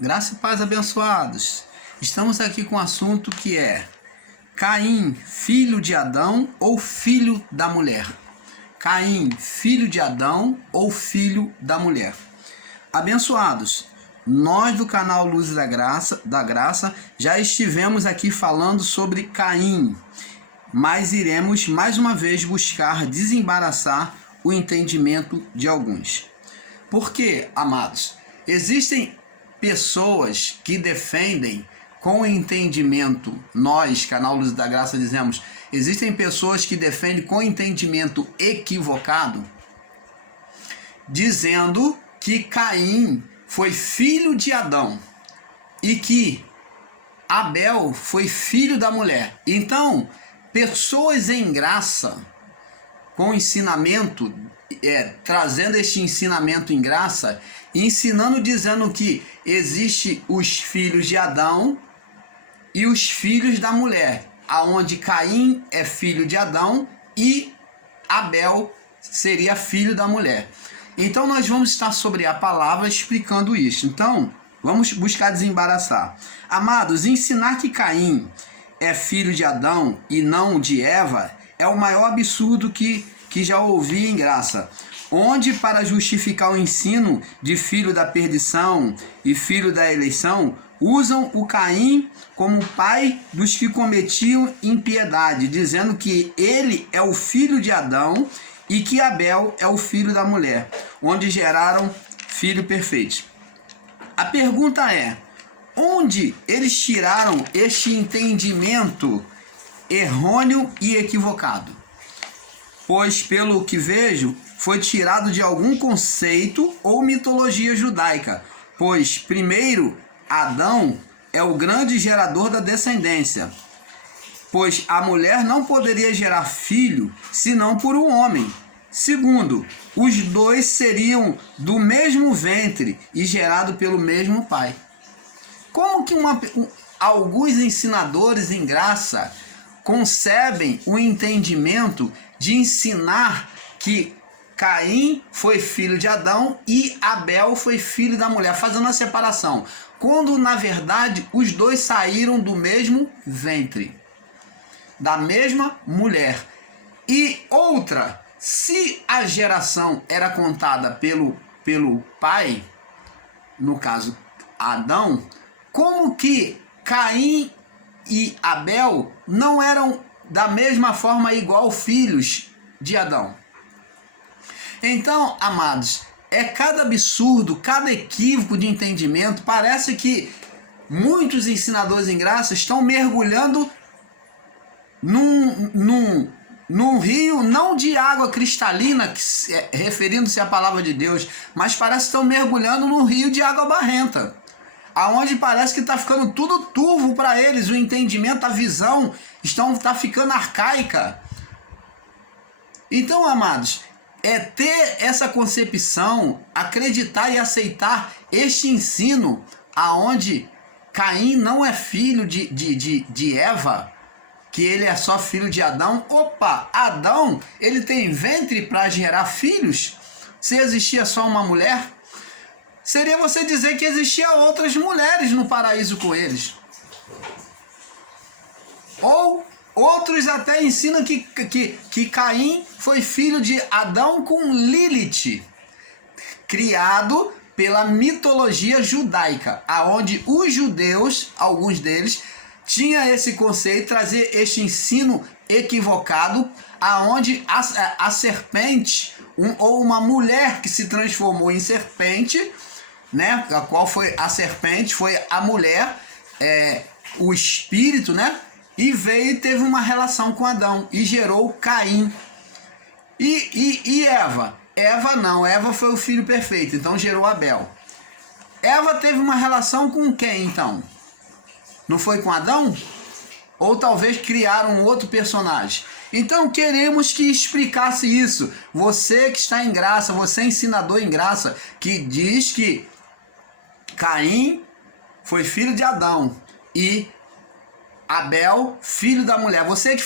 Graça e paz, abençoados. Estamos aqui com um assunto que é Caim, filho de Adão ou filho da mulher? Caim, filho de Adão ou filho da mulher? Abençoados, nós do canal Luz da Graça já estivemos aqui falando sobre Caim, mas iremos mais uma vez buscar desembaraçar o entendimento de alguns. Porque, amados, existem pessoas que defendem com entendimento, nós, canal Luz da Graça, dizemos, existem pessoas que defendem com entendimento equivocado, dizendo que Caim foi filho de Adão e que Abel foi filho da mulher. Então, pessoas em graça, com ensinamento, trazendo este ensinamento em graça, ensinando, dizendo que existe os filhos de Adão e os filhos da mulher, aonde Caim é filho de Adão e Abel seria filho da mulher. Então nós vamos estar sobre a palavra explicando isso. Então, vamos buscar desembaraçar. Amados, ensinar que Caim é filho de Adão e não de Eva é o maior absurdo que já ouvi em graça. Onde, para justificar o ensino de filho da perdição e filho da eleição, usam o Caim como pai dos que cometiam impiedade, dizendo que ele é o filho de Adão e que Abel é o filho da mulher, onde geraram filho perfeito. A pergunta é, onde eles tiraram este entendimento errôneo e equivocado? Pois, pelo que vejo, foi tirado de algum conceito ou mitologia judaica, pois, primeiro, Adão é o grande gerador da descendência, pois a mulher não poderia gerar filho senão por um homem. Segundo, os dois seriam do mesmo ventre e gerado pelo mesmo pai. Como que alguns ensinadores em graça concebem o entendimento de ensinar que Caim foi filho de Adão e Abel foi filho da mulher, fazendo a separação, quando na verdade os dois saíram do mesmo ventre, da mesma mulher. E outra, se a geração era contada pelo pai, no caso Adão, como que Caim e Abel não eram da mesma forma igual filhos de Adão? Então, amados, é cada absurdo, cada equívoco de entendimento. Parece que muitos ensinadores em graça estão mergulhando num rio, não de água cristalina, referindo-se à palavra de Deus, mas parece que estão mergulhando num rio de água barrenta, aonde parece que está ficando tudo turvo para eles, o entendimento, a visão está ficando arcaica. Então, amados, é ter essa concepção, acreditar e aceitar este ensino, aonde Caim não é filho de Eva, que ele é só filho de Adão. Opa, Adão, ele tem ventre para gerar filhos? Se existia só uma mulher, seria você dizer que existia outras mulheres no paraíso com eles. Ou outros até ensinam que Caim foi filho de Adão com Lilith, criado pela mitologia judaica, aonde os judeus, alguns deles, tinha esse conceito, trazer este ensino equivocado, aonde a serpente, ou uma mulher que se transformou em serpente, né? A qual foi a serpente, foi a mulher, o espírito, né? E veio e teve uma relação com Adão e gerou Caim. E Eva? Eva não, Eva foi o filho perfeito, então gerou Abel. Eva teve uma relação com quem então? Não foi com Adão? Ou talvez criaram um outro personagem? Então queremos que explicasse isso. Você que está em graça, você ensinador em graça, que diz que Caim foi filho de Adão e Abel, filho da mulher. Você que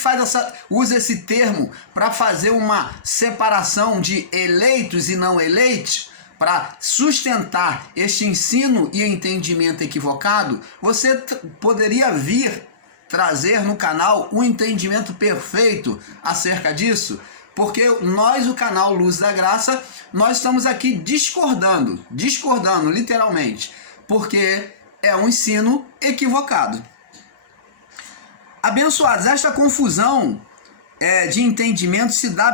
usa esse termo para fazer uma separação de eleitos e não eleitos, para sustentar este ensino e entendimento equivocado, você poderia vir trazer no canal um entendimento perfeito acerca disso, porque nós, o canal Luz da Graça, nós estamos aqui discordando literalmente, porque é um ensino equivocado. Abençoados, esta confusão de entendimento se dá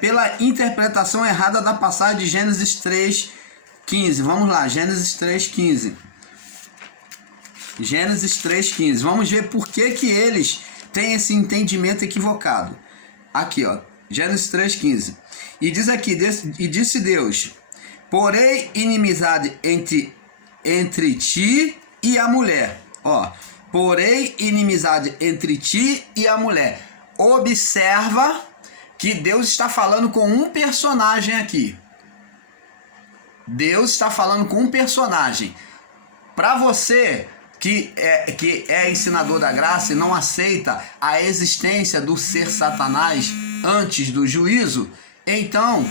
pela interpretação errada da passagem de Gênesis 3:15. Vamos lá, Gênesis 3:15. Gênesis 3:15. Vamos ver por que eles têm esse entendimento equivocado. Aqui, ó, Gênesis 3:15. E diz aqui, e disse Deus: porém inimizade entre ti e a mulher. Ó, porém inimizade entre ti e a mulher. Observa que Deus está falando com um personagem aqui. Deus está falando com um personagem. Para você que é ensinador da graça e não aceita a existência do ser Satanás antes do juízo, então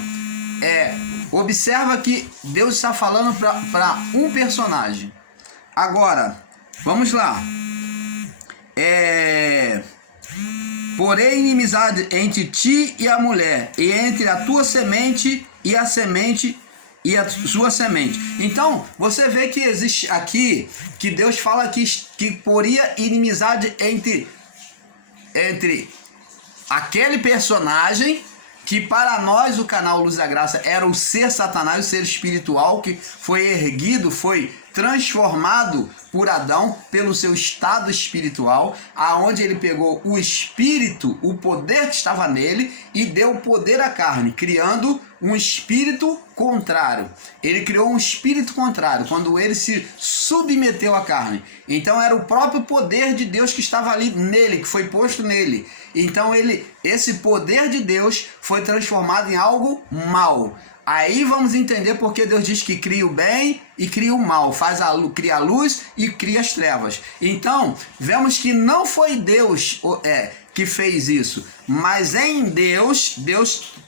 observa que Deus está falando para um personagem. Agora, vamos lá. Porém, inimizade entre ti e a mulher, e entre a tua semente e a semente e a sua semente. Então, você vê que existe aqui, que Deus fala que poria inimizade entre aquele personagem, que para nós, o canal Luz da Graça, era o ser Satanás, o ser espiritual, que foi erguido, foi transformado por Adão, pelo seu estado espiritual, aonde ele pegou o espírito, o poder que estava nele, e deu poder à carne, criando um espírito contrário. Ele criou um espírito contrário, quando ele se submeteu à carne. Então era o próprio poder de Deus que estava ali nele, que foi posto nele. Então esse poder de Deus foi transformado em algo mal. Aí vamos entender porque Deus diz que cria o bem e cria o mal, cria a luz e cria as trevas. Então, vemos que não foi Deus que fez isso, mas em Deus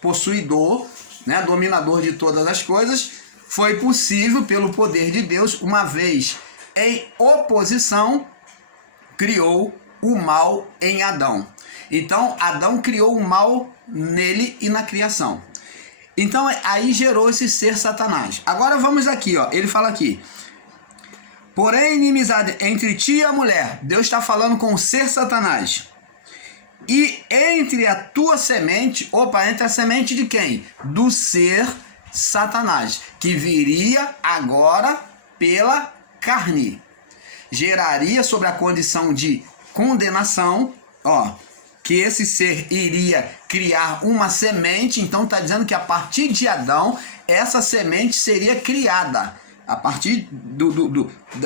possuidor, né, dominador de todas as coisas, foi possível pelo poder de Deus, uma vez em oposição, criou o mal em Adão. Então, Adão criou o mal nele e na criação. Então, aí gerou esse ser Satanás. Agora vamos aqui, ó. Ele fala aqui: porém, inimizade entre ti e a mulher. Deus está falando com o ser Satanás. E entre a tua semente, entre a semente de quem? Do ser Satanás, que viria agora pela carne. Geraria sobre a condição de condenação, ó, que esse ser iria criar uma semente. Então está dizendo que a partir de Adão, essa semente seria criada. A partir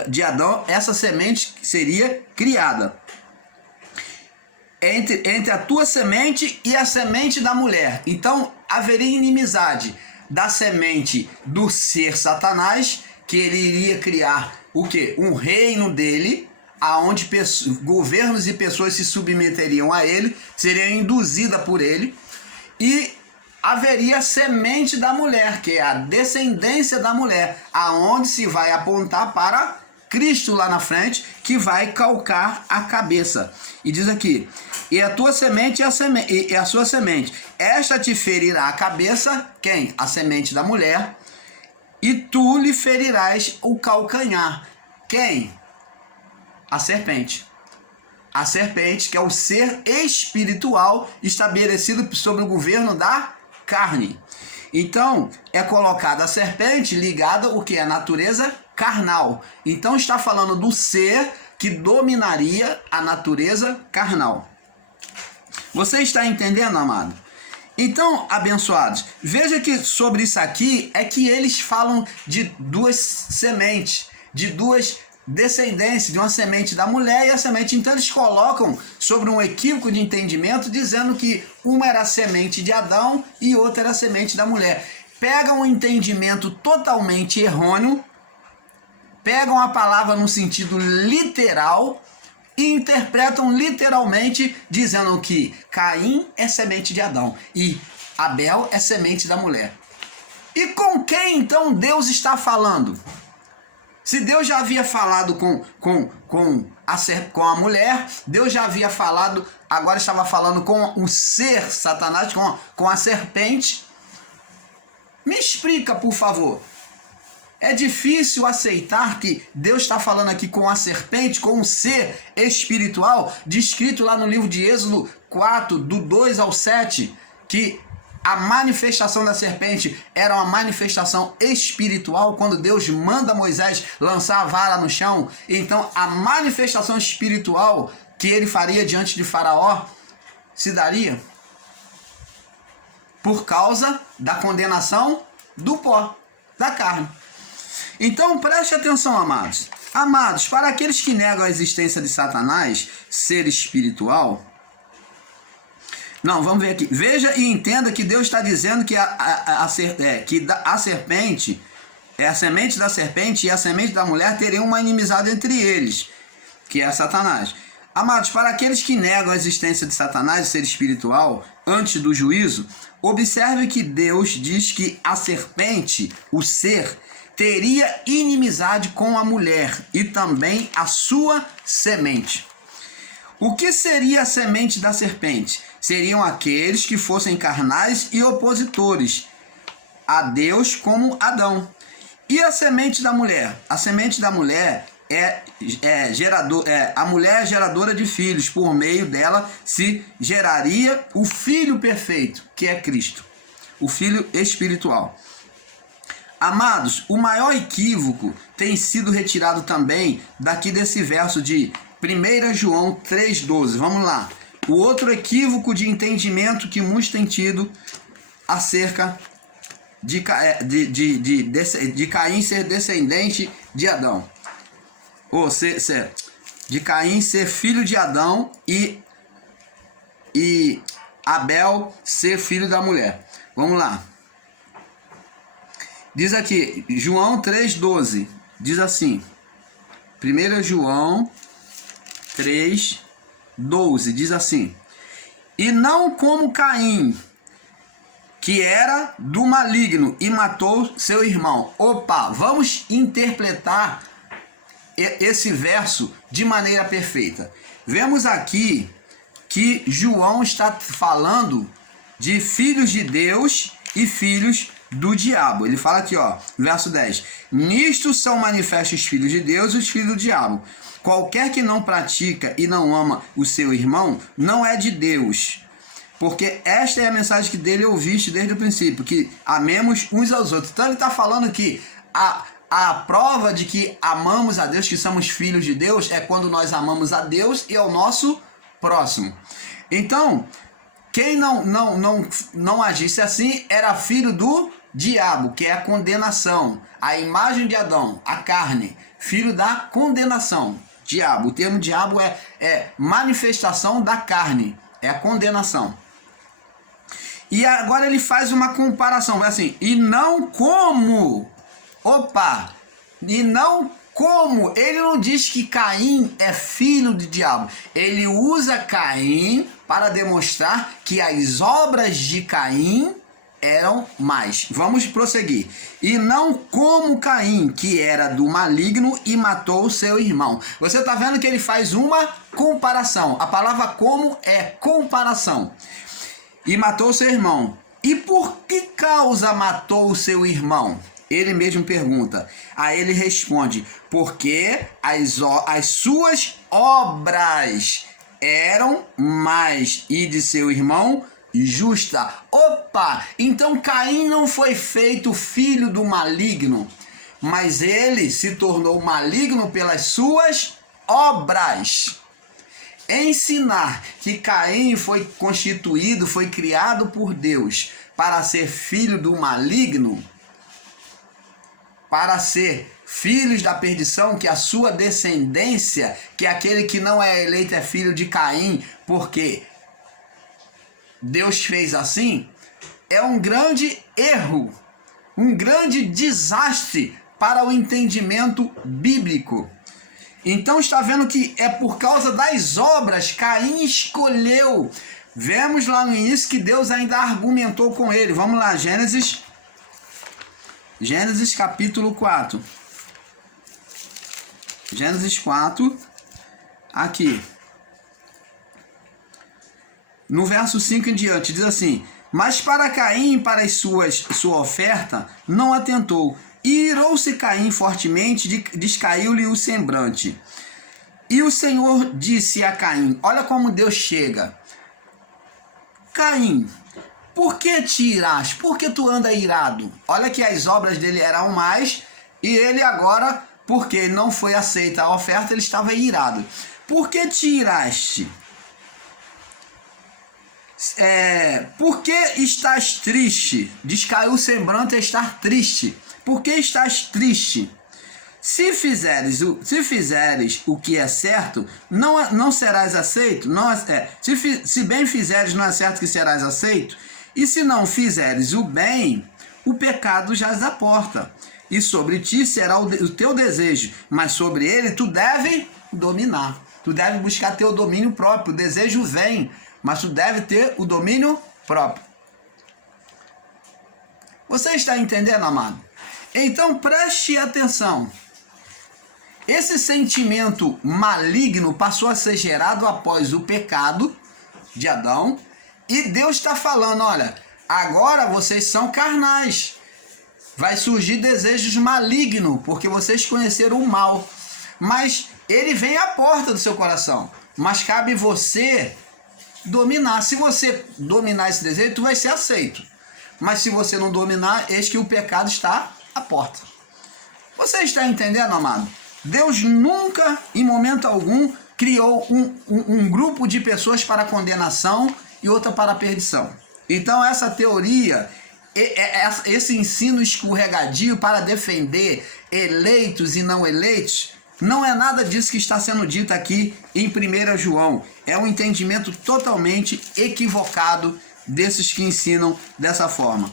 de Adão, essa semente seria criada. Entre a tua semente e a semente da mulher. Então haveria inimizade da semente do ser Satanás, que ele iria criar o quê? Um reino dele, aonde governos e pessoas se submeteriam a ele, seriam induzidas por ele, e haveria a semente da mulher, que é a descendência da mulher, aonde se vai apontar para Cristo lá na frente, que vai calcar a cabeça. E diz aqui: e a tua semente e a sua semente, esta te ferirá a cabeça, quem? A semente da mulher, e tu lhe ferirás o calcanhar. Quem? A serpente. A serpente, que é o ser espiritual estabelecido sob o governo da carne. Então, é colocada a serpente ligada ao que é a natureza carnal. Então, está falando do ser que dominaria a natureza carnal. Você está entendendo, amado? Então, abençoados, veja que sobre isso aqui é que eles falam de duas sementes, de duas descendência, de uma semente da mulher e a semente. Então eles colocam sobre um equívoco de entendimento, dizendo que uma era a semente de Adão e outra era a semente da mulher. Pegam um entendimento totalmente errôneo, pegam a palavra no sentido literal e interpretam literalmente, dizendo que Caim é semente de Adão e Abel é semente da mulher. E com quem então Deus está falando? Se Deus já havia falado com a mulher, Deus já havia falado, agora estava falando com o ser Satanás, com a serpente. Me explica, por favor. É difícil aceitar que Deus está falando aqui com a serpente, com um ser espiritual, descrito lá no livro de Êxodo 4, do 2 ao 7, que a manifestação da serpente era uma manifestação espiritual. Quando Deus manda Moisés lançar a vara no chão, então a manifestação espiritual que ele faria diante de Faraó se daria por causa da condenação do pó, da carne. Então preste atenção, amados. Amados, para aqueles que negam a existência de Satanás, ser espiritual... Não, vamos ver aqui. Veja e entenda que Deus está dizendo que a serpente, a semente da serpente e a semente da mulher teriam uma inimizade entre eles, que é Satanás. Amados, para aqueles que negam a existência de Satanás, ser espiritual, antes do juízo, observe que Deus diz que a serpente, o ser, teria inimizade com a mulher e também a sua semente. O que seria a semente da serpente? Seriam aqueles que fossem carnais e opositores a Deus, como Adão. E a semente da mulher? A semente da mulher a mulher é geradora de filhos. Por meio dela se geraria o filho perfeito, que é Cristo, o filho espiritual. Amados, o maior equívoco tem sido retirado também daqui desse verso de 1 João 3,12. Vamos lá. O outro equívoco de entendimento que muitos têm tido acerca de Caim ser descendente de Adão. Ou de Caim ser filho de Adão e Abel ser filho da mulher. Vamos lá. Diz aqui, João 3,12. Diz assim. 1 João 3,12 diz assim: e não como Caim, que era do maligno e matou seu irmão. Opa, vamos interpretar esse verso de maneira perfeita. Vemos aqui que João está falando de filhos de Deus e filhos do diabo. Ele fala aqui, ó, verso 10: nisto são manifestos os filhos de Deus e os filhos do diabo. Qualquer que não pratica e não ama o seu irmão, não é de Deus. Porque esta é a mensagem que dele ouviste desde o princípio, que amemos uns aos outros. Então ele está falando que a prova de que amamos a Deus, que somos filhos de Deus, é quando nós amamos a Deus e ao nosso próximo. Então, quem não agisse assim era filho do diabo, que é a condenação. A imagem de Adão, a carne, filho da condenação. Diabo, o termo diabo é manifestação da carne, é a condenação. E agora ele faz uma comparação, assim, e não como, e não como, ele não diz que Caim é filho do diabo, ele usa Caim para demonstrar que as obras de Caim eram mais. Vamos prosseguir. E não como Caim, que era do maligno e matou seu irmão. Você está vendo que ele faz uma comparação. A palavra como é comparação. E matou seu irmão. E por que causa matou o seu irmão? Ele mesmo pergunta. Aí ele responde: porque as suas obras eram mais e de seu irmão justa. Então Caim não foi feito filho do maligno, mas ele se tornou maligno pelas suas obras. Ensinar que Caim foi constituído, foi criado por Deus para ser filho do maligno, para ser filhos da perdição, que a sua descendência, que aquele que não é eleito é filho de Caim, porque Deus fez assim, é um grande erro, um grande desastre para o entendimento bíblico. Então está vendo que é por causa das obras Caim escolheu. Vemos lá no início que Deus ainda argumentou com ele. Vamos lá, Gênesis Gênesis capítulo 4. Gênesis 4, aqui. No verso 5 em diante, diz assim: mas para Caim, para sua oferta, não atentou. E irou-se Caim fortemente, descaiu-lhe o semblante. E o Senhor disse a Caim, olha como Deus chega. Caim, por que te irás? Por que tu anda irado? Olha que as obras dele eram mais, e ele agora, porque não foi aceita a oferta, ele estava irado. Por que te iraste? Por que estás triste? Descaiu o semblante, é estar triste. Por que estás triste? Se fizeres o que é certo, não serás aceito. Se bem fizeres, não é certo que serás aceito. E se não fizeres o bem, o pecado jaz à porta. E sobre ti será o teu desejo, mas sobre ele tu deve dominar. Tu deve buscar teu domínio próprio. O desejo vem, mas tu deve ter o domínio próprio. Você está entendendo, amado? Então preste atenção. Esse sentimento maligno passou a ser gerado após o pecado de Adão. E Deus está falando, olha, agora vocês são carnais. Vai surgir desejos malignos, porque vocês conheceram o mal. Mas ele vem à porta do seu coração. Mas cabe você dominar. Se você dominar esse desejo, tu vai ser aceito. Mas se você não dominar, eis que o pecado está à porta. Você está entendendo, amado? Deus nunca, em momento algum, criou um grupo de pessoas para condenação e outra para perdição. Então essa teoria, esse ensino escorregadio para defender eleitos e não eleitos, não é nada disso que está sendo dito aqui em 1 João. É um entendimento totalmente equivocado desses que ensinam dessa forma.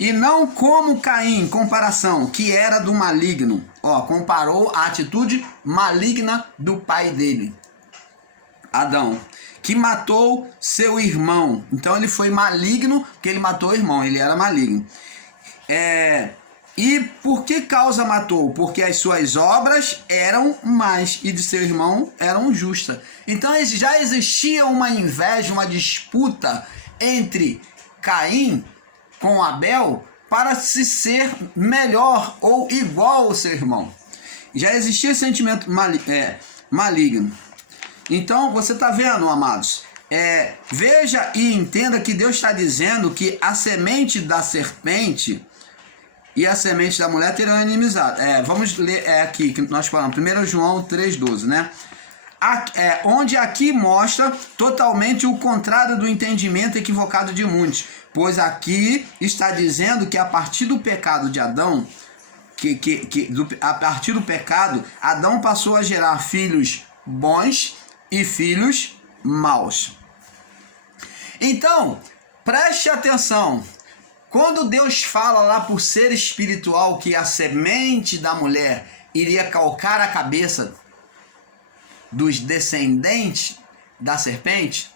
E não como Caim, comparação, que era do maligno. Comparou a atitude maligna do pai dele, Adão, que matou seu irmão. Então ele foi maligno porque ele matou o irmão, ele era maligno. E por que causa matou? Porque as suas obras eram más e de seu irmão eram justas. Então já existia uma inveja, uma disputa entre Caim com Abel para se ser melhor ou igual ao seu irmão. Já existia sentimento maligno. Então você está vendo, amados? Veja e entenda que Deus está dizendo que a semente da serpente e a semente da mulher terão inimizade. Vamos ler aqui que nós falamos, 1 João 3,12, né? Onde aqui mostra totalmente o contrário do entendimento equivocado de muitos. Pois aqui está dizendo que a partir do pecado de Adão, a partir do pecado, Adão passou a gerar filhos bons e filhos maus. Então, preste atenção. Quando Deus fala lá por ser espiritual que a semente da mulher iria calcar a cabeça dos descendentes da serpente,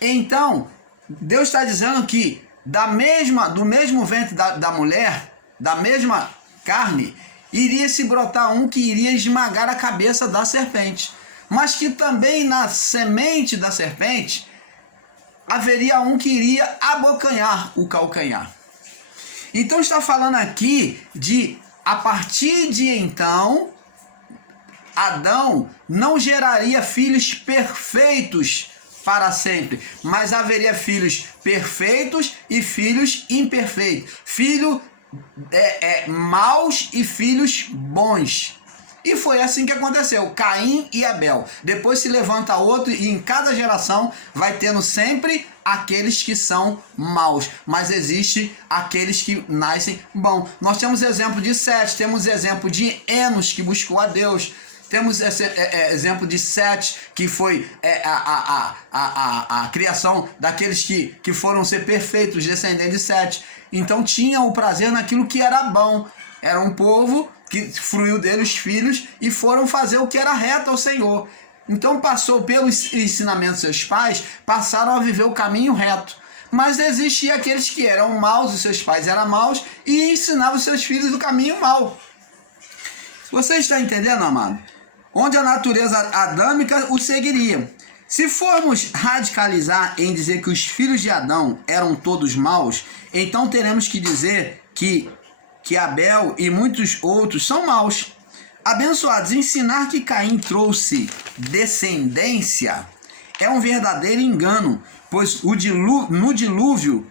então Deus está dizendo que do mesmo ventre da mulher, da mesma carne, iria se brotar um que iria esmagar a cabeça da serpente. Mas que também na semente da serpente haveria um que iria abocanhar o calcanhar. Então está falando aqui de, a partir de então, Adão não geraria filhos perfeitos para sempre, mas haveria filhos perfeitos e filhos imperfeitos, filhos maus e filhos bons. E foi assim que aconteceu, Caim e Abel. Depois se levanta outro e em cada geração vai tendo sempre aqueles que são maus, mas existe aqueles que nascem bom. Nós temos exemplo de Sete, temos exemplo de Enos que buscou a Deus. Temos esse exemplo de Sete, que foi a criação daqueles que foram ser perfeitos, descendentes de Sete. Então tinham o prazer naquilo que era bom. Era um povo que fruiu dele os filhos e foram fazer o que era reto ao Senhor. Então passou pelo ensinamento dos seus pais, passaram a viver o caminho reto. Mas existia aqueles que eram maus, os seus pais eram maus, e ensinavam os seus filhos o caminho mau. Você está entendendo, amado? Onde a natureza adâmica o seguiria. Se formos radicalizar em dizer que os filhos de Adão eram todos maus, então teremos que dizer que Abel e muitos outros são maus. Abençoados, ensinar que Caim trouxe descendência é um verdadeiro engano, pois no dilúvio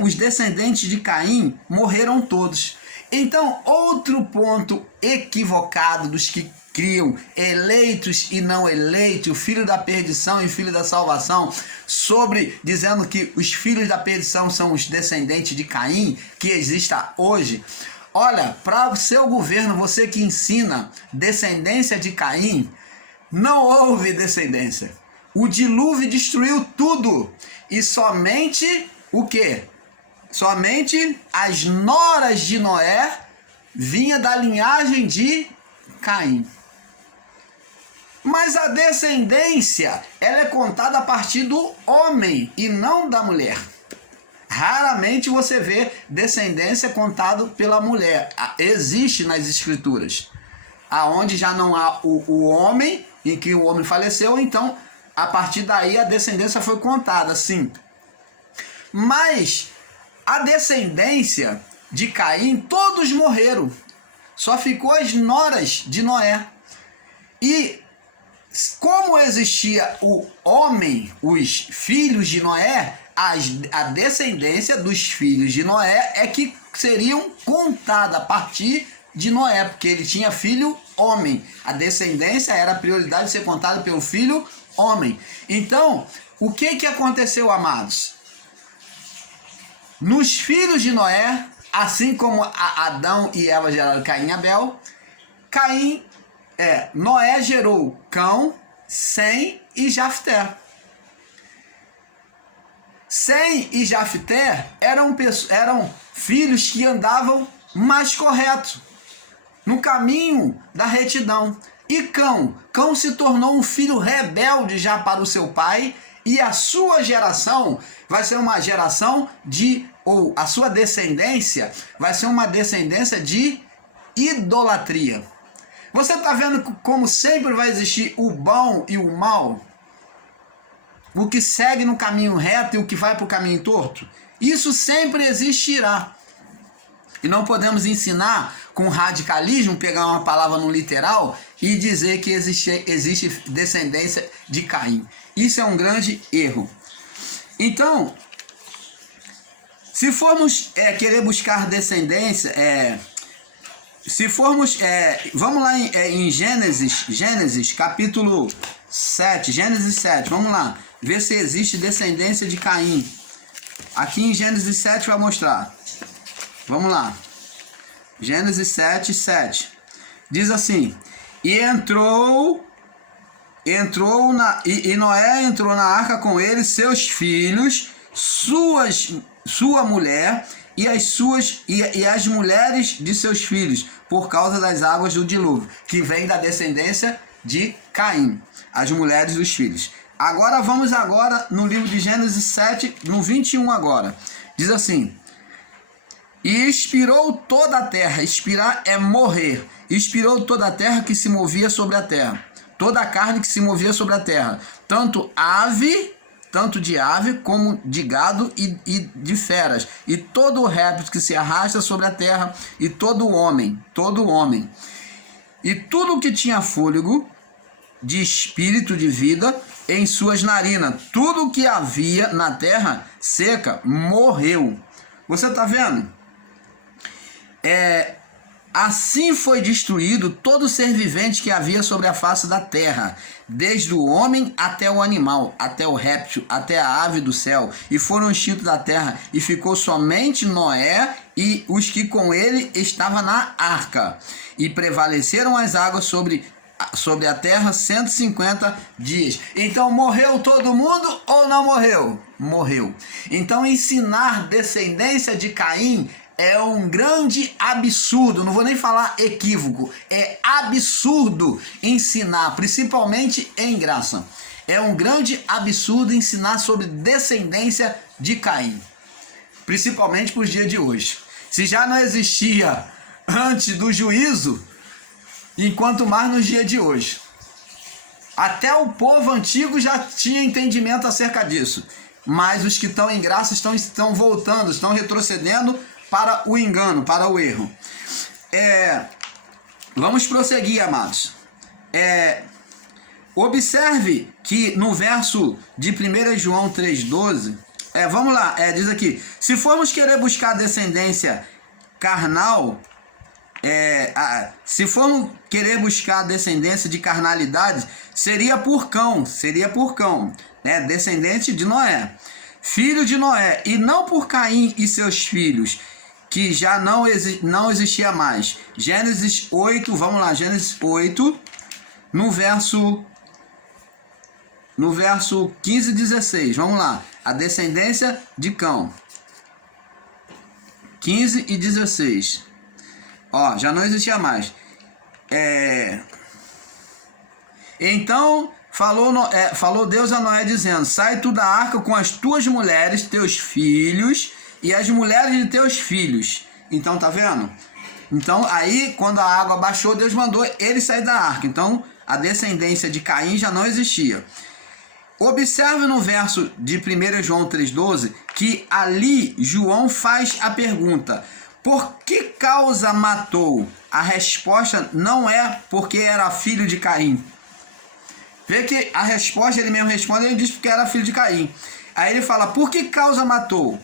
os descendentes de Caim morreram todos. Então, outro ponto equivocado dos que criam eleitos e não eleitos, filho da perdição e filho da salvação, dizendo que os filhos da perdição são os descendentes de Caim, que exista hoje. Olha, para o seu governo, você que ensina descendência de Caim, não houve descendência. O dilúvio destruiu tudo. E somente o quê? Somente as noras de Noé vinha da linhagem de Caim. Mas a descendência, ela é contada a partir do homem e não da mulher. Raramente você vê descendência contado pela mulher. Existe nas escrituras, aonde já não há o homem, em que o homem faleceu, então a partir daí a descendência foi contada, sim. Mas a descendência de Caim, todos morreram. Só ficou as noras de Noé. E como existia o homem, os filhos de Noé, a descendência dos filhos de Noé é que seriam contadas a partir de Noé, porque ele tinha filho homem. A descendência era a prioridade de ser contada pelo filho homem. Então, o que aconteceu, amados? Nos filhos de Noé, assim como Adão e Eva geraram Caim e Abel, Noé gerou Cão, Sem e Jafté. Sem e Jafté eram filhos que andavam mais correto, no caminho da retidão. E Cão se tornou um filho rebelde já para o seu pai, e a sua geração vai ser uma geração ou a sua descendência vai ser uma descendência de idolatria. Você está vendo como sempre vai existir o bom e o mal? O que segue no caminho reto e o que vai para o caminho torto? Isso sempre existirá. E não podemos ensinar com radicalismo, pegar uma palavra no literal e dizer que existe descendência de Caim. Isso é um grande erro. Então, se formos querer buscar descendência, vamos lá em Gênesis capítulo 7, Gênesis 7, vamos lá, ver se existe descendência de Caim. Aqui em Gênesis 7 vai mostrar. Vamos lá. Gênesis 7, 7. Diz assim: E Noé entrou na arca com ele, seus filhos, sua mulher e as mulheres de seus filhos, por causa das águas do dilúvio, que vem da descendência de Caim, as mulheres dos filhos. Agora vamos no livro de Gênesis 7, no 21 agora. Diz assim: E expirou toda a terra. Expirar é morrer. Expirou toda a terra que se movia sobre a terra, toda a carne que se movia sobre a terra, tanto de ave como de gado e de feras, e todo o réptil que se arrasta sobre a terra, e todo homem, e tudo que tinha fôlego de espírito de vida em suas narinas, tudo que havia na terra seca morreu. Você está vendo? Assim foi destruído todo ser vivente que havia sobre a face da terra, desde o homem até o animal, até o réptil, até a ave do céu, e foram extintos da terra, e ficou somente Noé e os que com ele estavam na arca, e prevaleceram as águas sobre a terra 150 dias. Então morreu todo mundo ou não morreu? Morreu. Então ensinar descendência de Caim é um grande absurdo, não vou nem falar equívoco, é absurdo ensinar, principalmente em graça. É um grande absurdo ensinar sobre descendência de Caim, principalmente para os dias de hoje. Se já não existia antes do juízo, enquanto mais nos dias de hoje. Até o povo antigo já tinha entendimento acerca disso, mas os que estão em graça estão voltando, estão retrocedendo para o engano, para o erro. Vamos prosseguir, amados. Observe que no verso de 1 João 3,12, vamos lá, diz aqui: se formos querer buscar descendência carnal, se formos querer buscar descendência de carnalidade, seria por cão, né? Descendente de Noé, filho de Noé, e não por Caim e seus filhos, que já não existia mais. Gênesis 8, vamos lá, Gênesis 8, no verso 15 e 16, vamos lá, a descendência de Cão, 15 e 16, já não existia mais. Então falou Deus a Noé dizendo: sai tu da arca com as tuas mulheres, teus filhos e as mulheres de teus filhos. Então, tá vendo? Então, aí, quando a água baixou, Deus mandou ele sair da arca. Então, a descendência de Caim já não existia. Observe no verso de 1 João 3,12 que ali João faz a pergunta: por que causa matou? A resposta não é porque era filho de Caim. Vê que a resposta, ele mesmo responde, ele diz porque era filho de Caim. Aí ele fala: por que causa matou?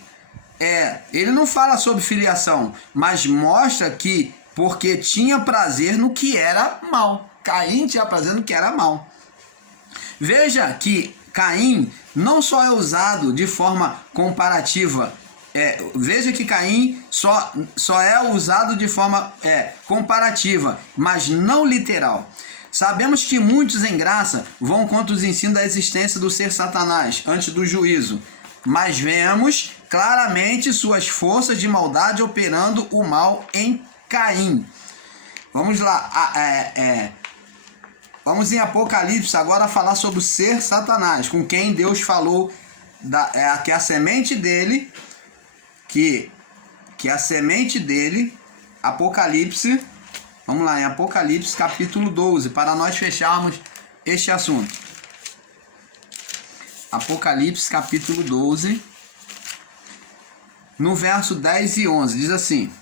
Ele não fala sobre filiação, mas mostra que porque tinha prazer no que era mal. Caim tinha prazer no que era mal. Veja que Caim não só é usado de forma comparativa. Veja que Caim só é usado de forma comparativa, mas não literal. Sabemos que muitos em graça vão contra os ensinos da existência do ser Satanás antes do juízo, mas vemos claramente suas forças de maldade operando o mal em Caim. Vamos lá, vamos em Apocalipse agora falar sobre o ser Satanás, com quem Deus falou que a semente dele, que a semente dele, Apocalipse, vamos lá, em Apocalipse capítulo 12, para nós fecharmos este assunto. Apocalipse capítulo 12, no verso 10 e 11, diz assim: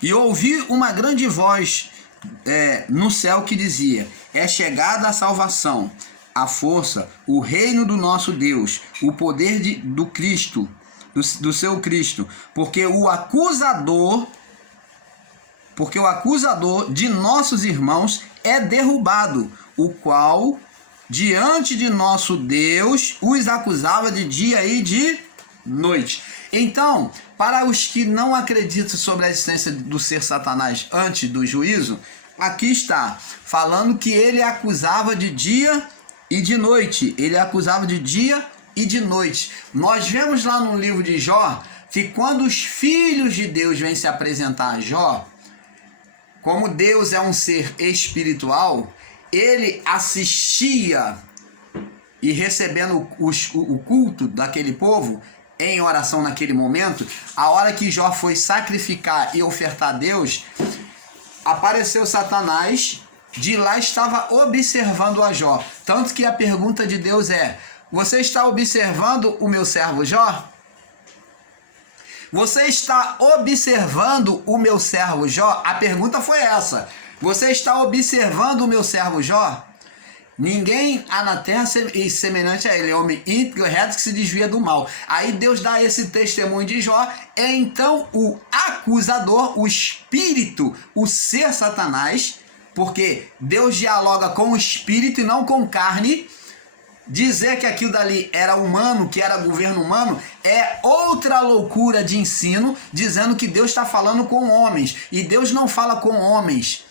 e ouvi uma grande voz no céu que dizia: é chegada a salvação, a força, o reino do nosso Deus, o poder do Cristo, do seu Cristo, porque o acusador de nossos irmãos é derrubado, o qual diante de nosso Deus os acusava de dia e de noite. Então, para os que não acreditam sobre a existência do ser Satanás antes do juízo, aqui está falando que ele acusava de dia e de noite. Ele acusava de dia e de noite. Nós vemos lá no livro de Jó que quando os filhos de Deus vêm se apresentar a Jó, como Deus é um ser espiritual, ele assistia e recebendo o culto daquele povo em oração naquele momento. A hora que Jó foi sacrificar e ofertar a Deus, apareceu Satanás, de lá estava observando a Jó. Tanto que a pergunta de Deus é: você está observando o meu servo Jó? Você está observando o meu servo Jó? A pergunta foi essa. Você está observando o meu servo Jó? Ninguém há na terra semelhante a ele, é homem íntegro e reto que se desvia do mal. Aí Deus dá esse testemunho de Jó. Então o acusador, o espírito, o ser Satanás, porque Deus dialoga com o espírito e não com carne, dizer que aquilo dali era humano, que era governo humano, é outra loucura de ensino, dizendo que Deus está falando com homens. E Deus não fala com homens.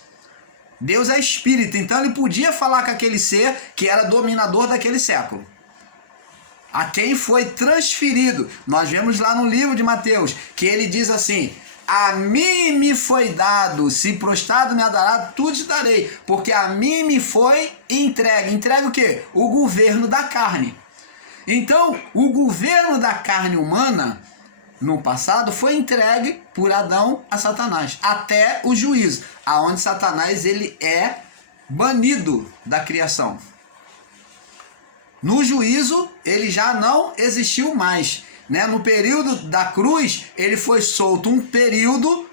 Deus é espírito, então ele podia falar com aquele ser que era dominador daquele século, a quem foi transferido. Nós vemos lá no livro de Mateus que ele diz assim: a mim me foi dado, se prostrado me adará, tudo te darei, porque a mim me foi entregue. Entregue o quê? O governo da carne. Então, o governo da carne humana, no passado, foi entregue por Adão a Satanás, até o juízo, aonde Satanás ele é banido da criação. No juízo, ele já não existiu mais, né? No período da cruz, ele foi solto um período,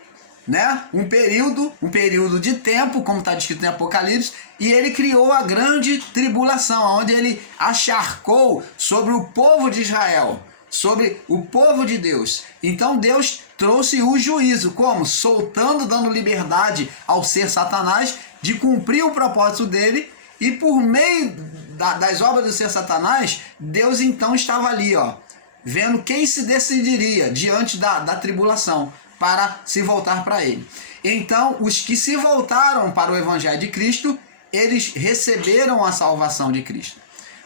né? Um período de tempo, como está descrito em Apocalipse, e ele criou a grande tribulação, onde ele acharcou sobre o povo de Israel, sobre o povo de Deus. Então Deus trouxe o juízo, como? Soltando, dando liberdade ao ser Satanás de cumprir o propósito dele, e por meio das obras do ser Satanás, Deus então estava ali, ó, vendo quem se decidiria diante da tribulação para se voltar para ele. Então, os que se voltaram para o Evangelho de Cristo, eles receberam a salvação de Cristo.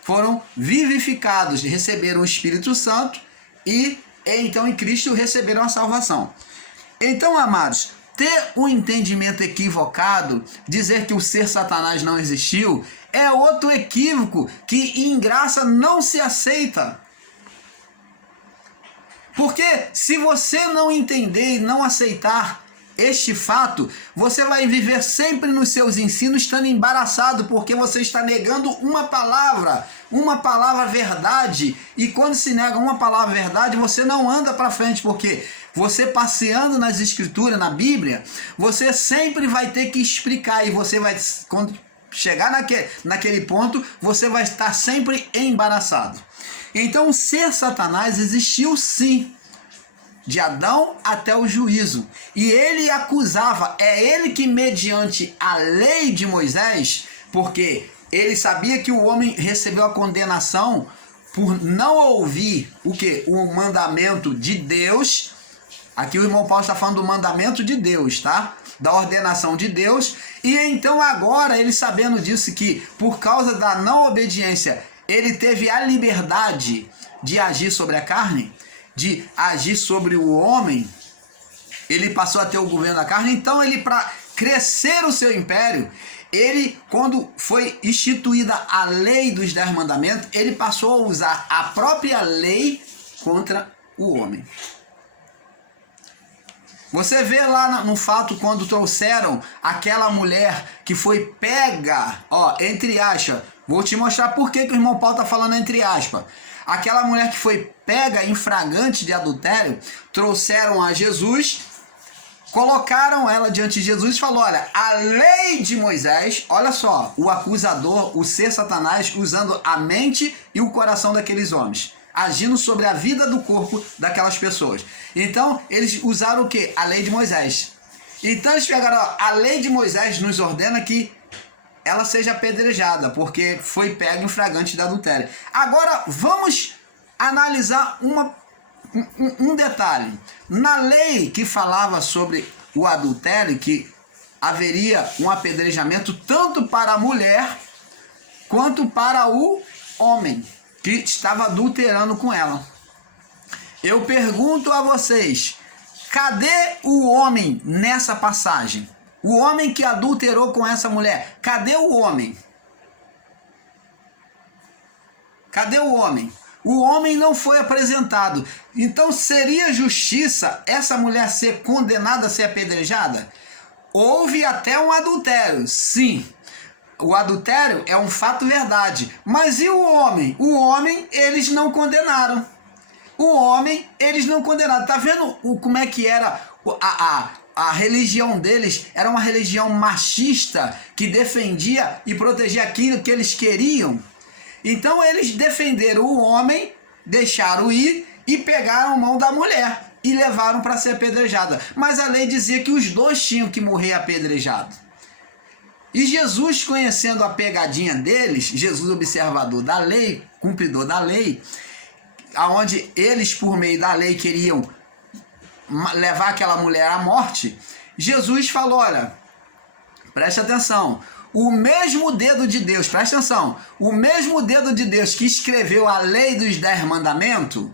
Foram vivificados, receberam o Espírito Santo e então em Cristo receberam a salvação. Então, amados, ter um entendimento equivocado, dizer que o ser Satanás não existiu, é outro equívoco que em graça não se aceita. Porque se você não entender e não aceitar este fato, você vai viver sempre nos seus ensinos estando embaraçado, porque você está negando uma palavra verdade, e quando se nega uma palavra verdade, você não anda para frente, porque você passeando nas escrituras, na Bíblia, você sempre vai ter que explicar, e você vai, quando chegar naquele ponto, você vai estar sempre embaraçado. Então o ser Satanás existiu sim, de Adão até o juízo, e ele acusava, é ele que mediante a lei de Moisés, porque ele sabia que o homem recebeu a condenação por não ouvir o que? O mandamento de Deus. Aqui o irmão Paulo está falando do mandamento de Deus, tá? Da ordenação de Deus. E então agora, ele sabendo disso, que por causa da não obediência, ele teve a liberdade de agir sobre a carne, de agir sobre o homem, ele passou a ter o governo da carne. Então ele, para crescer o seu império, ele, quando foi instituída a lei dos 10 mandamentos, ele passou a usar a própria lei contra o homem. Você vê lá no fato, quando trouxeram aquela mulher que foi pega, ó, entre aspas, vou te mostrar por que o irmão Paulo está falando entre aspas. Aquela mulher que foi pega em flagrante de adultério, trouxeram a Jesus, colocaram ela diante de Jesus e falou, olha, a lei de Moisés, olha só, o acusador, o ser Satanás, usando a mente e o coração daqueles homens, agindo sobre a vida do corpo daquelas pessoas. Então, eles usaram o quê? A lei de Moisés. Então, eles pegaram, ó, a lei de Moisés nos ordena que ela seja apedrejada, porque foi pega em flagrante de adultério. Agora, vamos analisar um detalhe. Na lei que falava sobre o adultério, que haveria um apedrejamento tanto para a mulher quanto para o homem que estava adulterando com ela. Eu pergunto a vocês, cadê o homem nessa passagem? O homem que adulterou com essa mulher, cadê o homem? Cadê o homem? O homem não foi apresentado. Então seria justiça essa mulher ser condenada a ser apedrejada? Houve até um adultério, sim. O adultério é um fato verdade. Mas e o homem? O homem eles não condenaram. O homem eles não condenaram. Tá vendo como é que era a religião deles? Era uma religião machista que defendia e protegia aquilo que eles queriam. Então eles defenderam o homem, deixaram ir e pegaram a mão da mulher e levaram para ser apedrejada. Mas a lei dizia que os dois tinham que morrer apedrejados. E Jesus, conhecendo a pegadinha deles, Jesus, observador da lei, cumpridor da lei, aonde eles por meio da lei queriam levar aquela mulher à morte, Jesus falou, olha, preste atenção, o mesmo dedo de Deus, presta atenção, o mesmo dedo de Deus que escreveu a lei dos 10 mandamentos,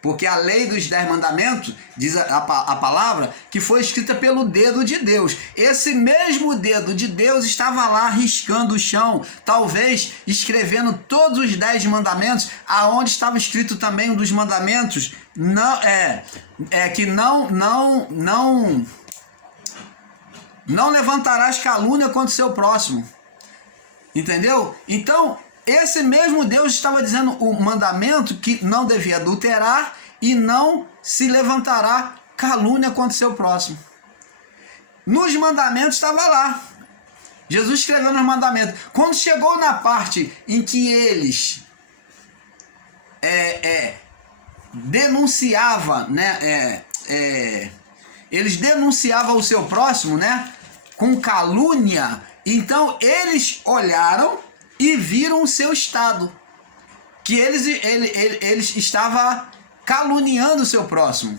Porque a lei dos 10 mandamentos, diz a palavra, que foi escrita pelo dedo de Deus. Esse mesmo dedo de Deus estava lá riscando o chão, talvez escrevendo todos os 10 mandamentos, aonde estava escrito também um dos mandamentos, que não levantarás calúnia contra o seu próximo. Entendeu? Então, esse mesmo Deus estava dizendo o mandamento que não devia adulterar e não se levantará calúnia contra o seu próximo. Nos mandamentos estava lá. Jesus escreveu nos mandamentos. Quando chegou na parte em que eles denunciavam, né? Eles denunciavam o seu próximo, né? Com calúnia. Então eles olharam e viram o seu estado, que eles estavam caluniando o seu próximo,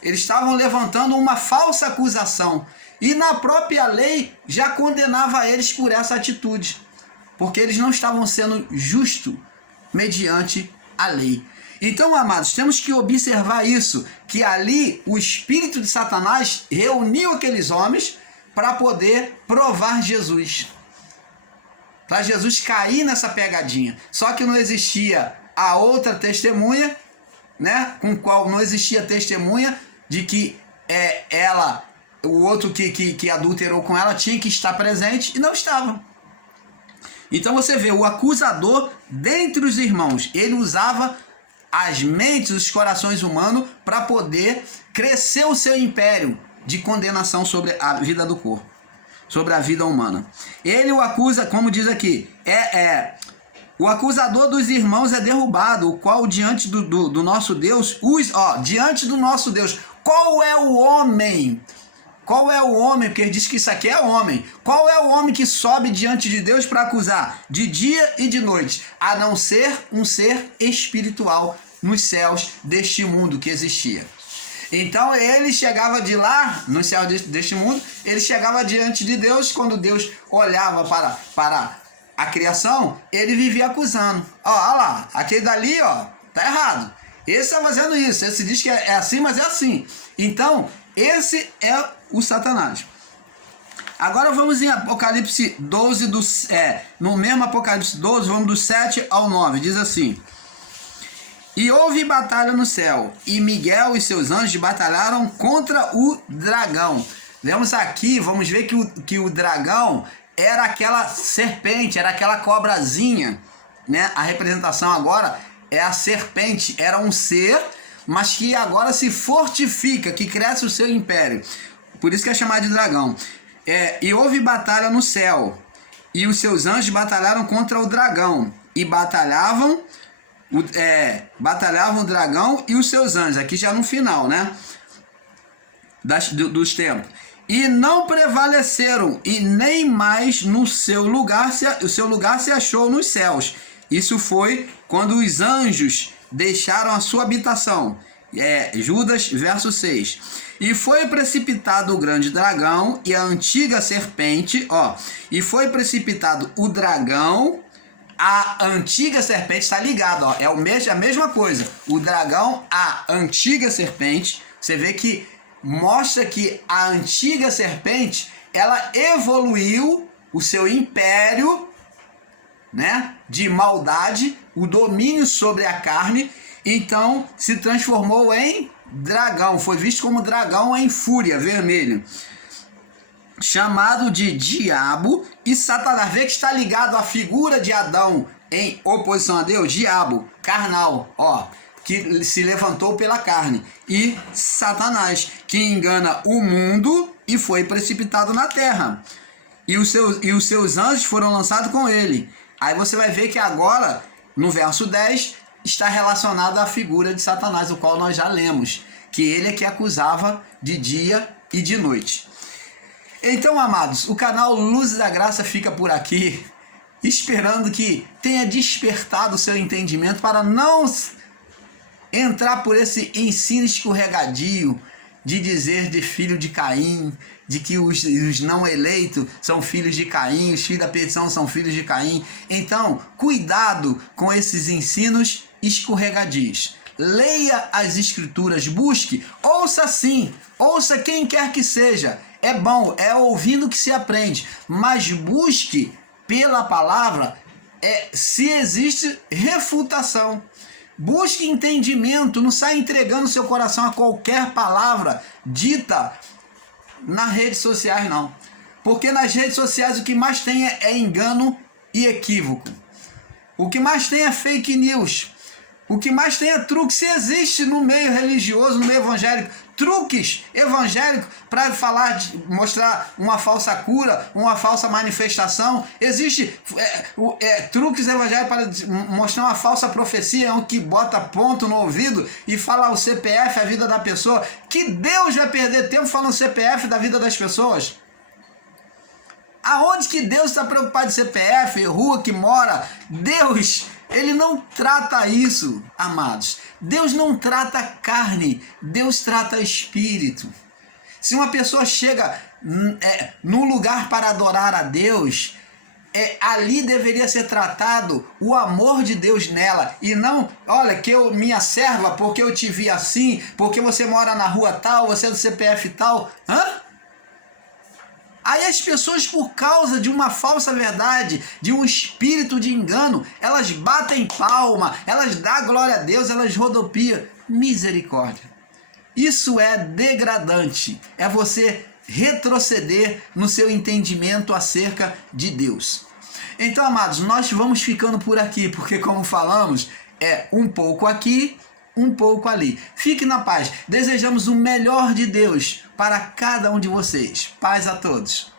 eles estavam levantando uma falsa acusação, e na própria lei já condenava eles por essa atitude, porque eles não estavam sendo justos mediante a lei. Então, amados, temos que observar isso, que ali o espírito de Satanás reuniu aqueles homens para poder provar Jesus, para Jesus cair nessa pegadinha. Só que não existia a outra testemunha, né? Com qual não existia testemunha de que o outro que adulterou com ela tinha que estar presente, e não estava. Então você vê, o acusador dentre os irmãos, ele usava as mentes, os corações humanos para poder crescer o seu império de condenação sobre a vida do corpo, sobre a vida humana. Ele o acusa, como diz aqui, o acusador dos irmãos é derrubado, o qual diante do nosso Deus, diante do nosso Deus, qual é o homem? Qual é o homem? Porque ele diz que isso aqui é homem. Qual é o homem que sobe diante de Deus para acusar de dia e de noite, a não ser um ser espiritual nos céus deste mundo que existia? Então ele chegava de lá, no céu deste mundo, ele chegava diante de Deus. Quando Deus olhava para a criação, ele vivia acusando. Olha lá, aquele dali, tá errado. Esse está fazendo isso, esse diz que é assim, mas é assim. Então, esse é o Satanás. Agora vamos em Apocalipse 12, no mesmo Apocalipse 12, vamos do 7 ao 9, diz assim: e houve batalha no céu, e Miguel e seus anjos batalharam contra o dragão. Vemos aqui, vamos ver que o dragão era aquela serpente, era aquela cobrazinha, né? A representação agora é a serpente, era um ser, mas que agora se fortifica, que cresce o seu império. Por isso que é chamado de dragão. E houve batalha no céu, e os seus anjos batalharam contra o dragão, e batalhavam o dragão e os seus anjos, aqui já no final, né, dos tempos, e não prevaleceram, e nem mais o seu lugar se achou nos céus. Isso foi quando os anjos deixaram a sua habitação. Judas, verso 6. E foi precipitado o grande dragão e a antiga serpente, e foi precipitado o dragão. A antiga serpente está ligada, é a mesma coisa. O dragão, a antiga serpente, você vê que mostra que a antiga serpente, ela evoluiu o seu império, né, de maldade, o domínio sobre a carne, então se transformou em dragão, foi visto como dragão em fúria, vermelho, chamado de diabo e Satanás. Vê que está ligado à figura de Adão em oposição a Deus, diabo, carnal, que se levantou pela carne, e Satanás, que engana o mundo e foi precipitado na terra, e os seus anjos foram lançados com ele. Aí você vai ver que agora, no verso 10, está relacionado à figura de Satanás, o qual nós já lemos, que ele é que acusava de dia e de noite. Então, amados, o canal Luz da Graça fica por aqui, esperando que tenha despertado o seu entendimento para não entrar por esse ensino escorregadio de dizer de filho de Caim, de que os não eleitos são filhos de Caim, os filhos da perdição são filhos de Caim. Então, cuidado com esses ensinos escorregadios. leia as escrituras, busque, ouça sim, ouça quem quer que seja. É bom, é ouvindo que se aprende, mas busque pela palavra se existe refutação. Busque entendimento, não saia entregando seu coração a qualquer palavra dita nas redes sociais, não. Porque nas redes sociais o que mais tem é engano e equívoco. O que mais tem é fake news. O que mais tem é truque. Se existe no meio religioso, no meio evangélico, truques evangélicos para mostrar uma falsa cura, uma falsa manifestação. Existe truques evangélicos para mostrar uma falsa profecia, um que bota ponto no ouvido e fala o CPF, a vida da pessoa. Que Deus vai perder tempo falando CPF da vida das pessoas? Aonde que Deus está preocupado em CPF, rua que mora? Deus, Ele não trata isso, amados. Deus não trata carne, Deus trata espírito. Se uma pessoa chega num lugar para adorar a Deus, ali deveria ser tratado o amor de Deus nela, e não, olha, minha serva, porque eu te vi assim, porque você mora na rua tal, você é do CPF tal. Aí as pessoas, por causa de uma falsa verdade, de um espírito de engano, elas batem palma, elas dão glória a Deus, elas rodopiam. Misericórdia. Isso é degradante. É você retroceder no seu entendimento acerca de Deus. Então, amados, nós vamos ficando por aqui, porque como falamos, é um pouco aqui, um pouco ali. Fique na paz. Desejamos o melhor de Deus para cada um de vocês. Paz a todos.